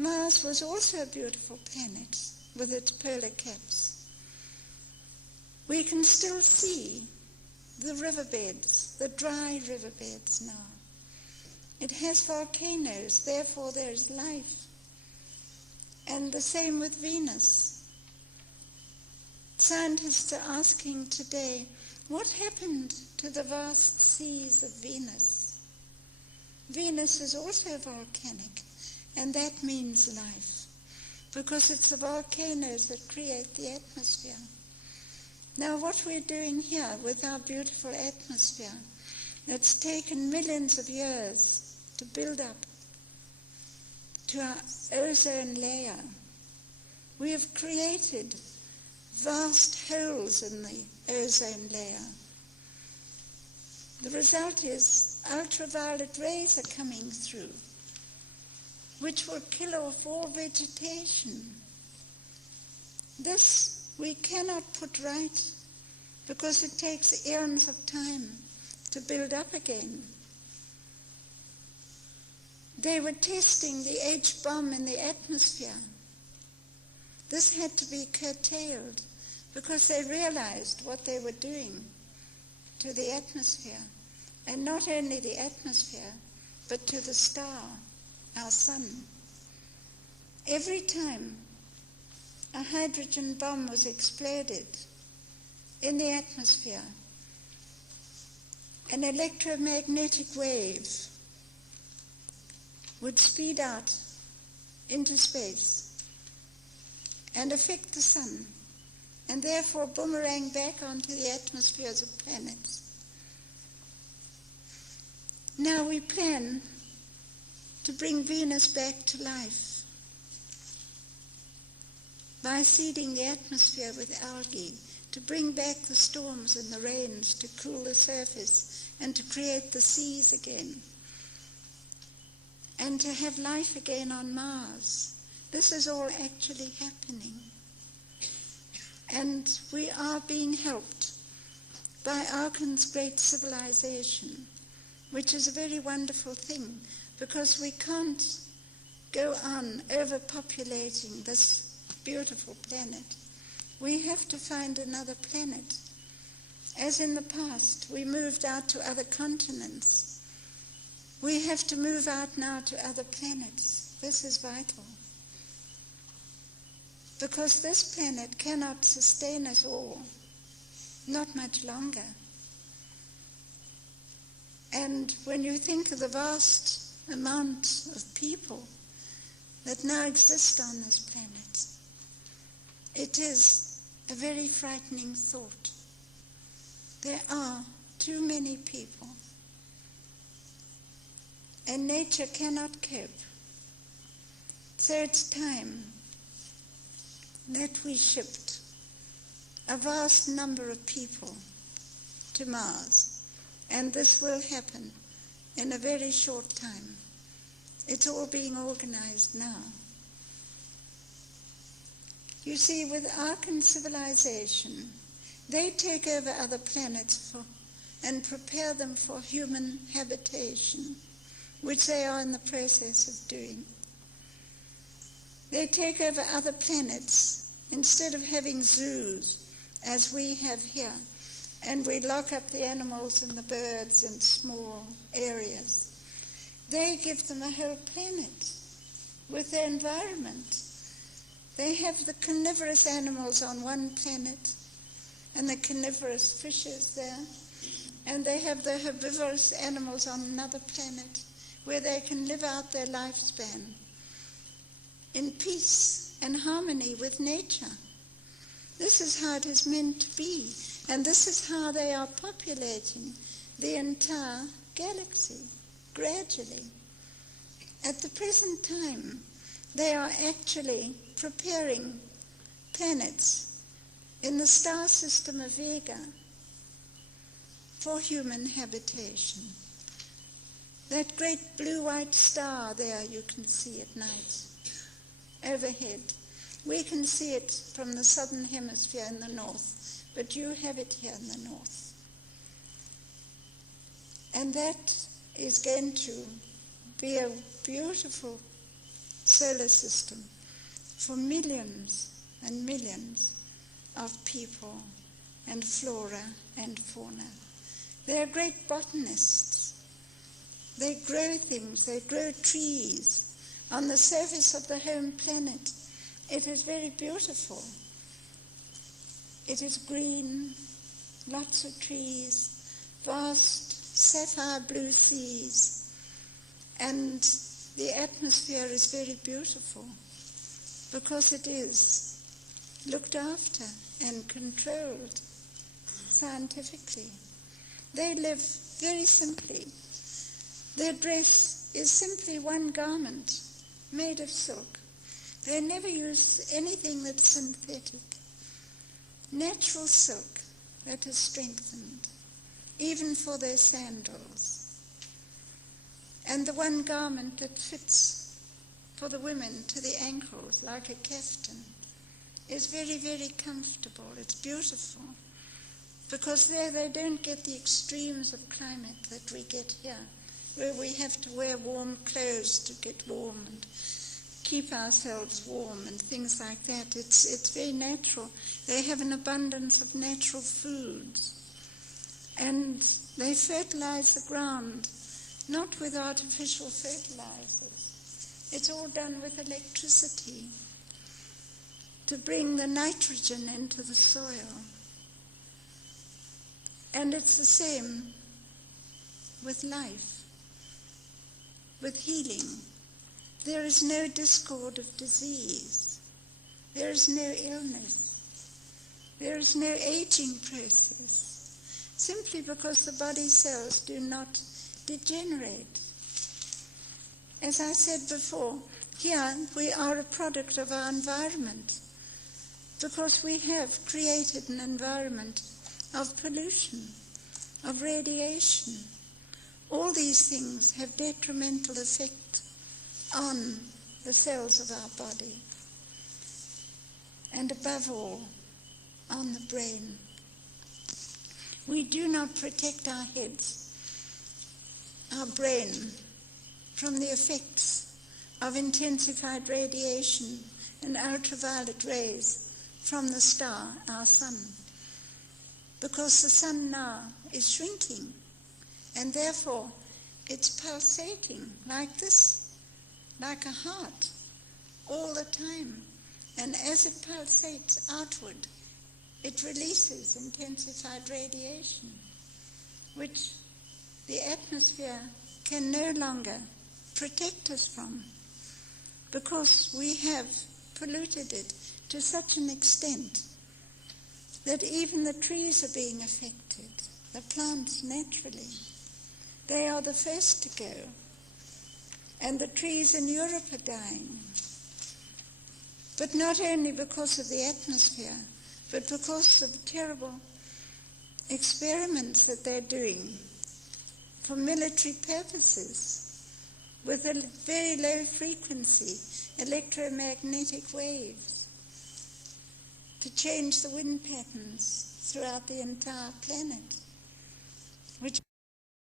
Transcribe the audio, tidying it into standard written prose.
Mars was also a beautiful planet with its polar caps. We can still see the riverbeds, the dry riverbeds now. It has volcanoes, therefore there is life. And the same with Venus. Scientists are asking today, what happened to the vast seas of Venus? Venus is also volcanic, and that means life, because it's the volcanoes that create the atmosphere. Now what we're doing here with our beautiful atmosphere, it's taken millions of years to build up to our ozone layer. We have created vast holes in the ozone layer. The result is ultraviolet rays are coming through, which will kill off all vegetation. This we cannot put right because it takes eons of time to build up again. They were testing the H-bomb in the atmosphere. This had to be curtailed because they realized what they were doing to the atmosphere, and not only the atmosphere, but to the star, our sun. Every time a hydrogen bomb was exploded in the atmosphere, an electromagnetic wave would speed out into space and affect the sun, and therefore boomerang back onto the atmospheres of planets. Now we plan to bring Venus back to life by seeding the atmosphere with algae, to bring back the storms and the rains, to cool the surface and to create the seas again, and to have life again on Mars. This is all actually happening. And we are being helped by Arkan's great civilization, which is a very wonderful thing, because we can't go on overpopulating this beautiful planet. We have to find another planet. As in the past, we moved out to other continents. We have to move out now to other planets. This is vital, because this planet cannot sustain us all, not much longer. And when you think of the vast amount of people that now exist on this planet, it is a very frightening thought. There are too many people, and nature cannot cope. So it's time that we shipped a vast number of people to Mars, and this will happen in a very short time. It's all being organized now. You see, with Arkan civilization, they take over other planets and prepare them for human habitation, which they are in the process of doing. They take over other planets instead of having zoos, as we have here, and we lock up the animals and the birds in small areas. They give them a whole planet with their environment. They have the carnivorous animals on one planet and the carnivorous fishes there, and they have the herbivorous animals on another planet where they can live out their lifespan in peace and harmony with nature. This is how it is meant to be, and this is how they are populating the entire galaxy gradually. At the present time, they are actually preparing planets in the star system of Vega for human habitation. That great blue-white star there you can see at night overhead. We can see it from the southern hemisphere in the north, but you have it here in the north. And that is going to be a beautiful solar system for millions and millions of people and flora and fauna. They are great botanists. They grow things, they grow trees. On the surface of the home planet, it is very beautiful. It is green, lots of trees, vast sapphire blue seas, and the atmosphere is very beautiful because it is looked after and controlled scientifically. They live very simply. Their dress is simply one garment made of silk. They never use anything that's synthetic. Natural silk that is strengthened, even for their sandals. And the one garment that fits for the women to the ankles like a kaftan is very, very comfortable. It's beautiful because there they don't get the extremes of climate that we get here, where we have to wear warm clothes to get warm and keep ourselves warm and things like that. It's very natural. They have an abundance of natural foods. And they fertilize the ground, not with artificial fertilizers. It's all done with electricity to bring the nitrogen into the soil. And it's the same with life, with healing. There is no discord of disease. There is no illness. There is no aging process, simply because the body cells do not degenerate. As I said before, here we are a product of our environment because we have created an environment of pollution, of radiation. All these things have detrimental effect on the cells of our body, and above all, on the brain. We do not protect our heads, our brain, from the effects of intensified radiation and ultraviolet rays from the star, our sun, because the sun now is shrinking, and therefore it's pulsating like this, like a heart, all the time. And as it pulsates outward, it releases intensified radiation, which the atmosphere can no longer protect us from, because we have polluted it to such an extent that even the trees are being affected, the plants naturally. They are the first to go. And the trees in Europe are dying. But not only because of the atmosphere, but because of terrible experiments that they're doing for military purposes with a very low frequency electromagnetic waves to change the wind patterns throughout the entire planet, which